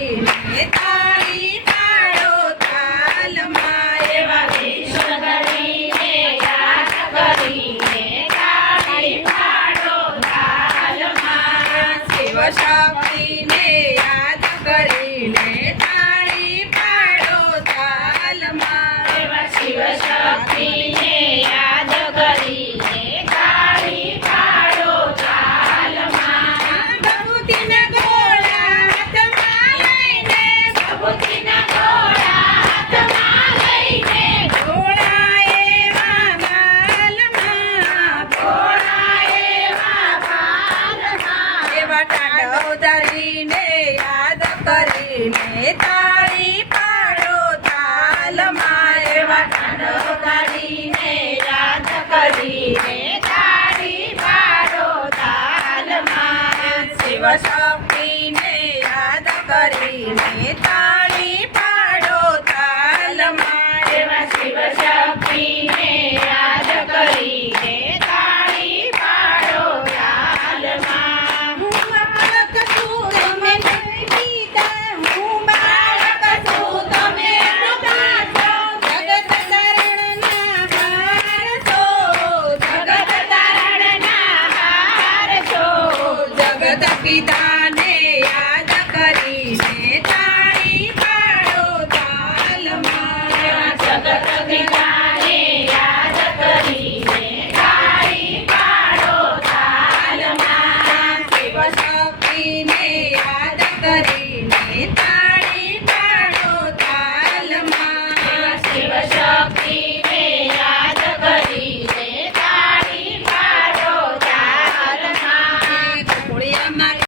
你你打 ઉતારીને યાદ કરીને તાળી પાડો, તાલ એવા ઠંડો કાઢીને યાદ કરીને તાળી પાડો તાલમાં શિવ શક્તિને યાદ કરીને તાળી Santa Catarina.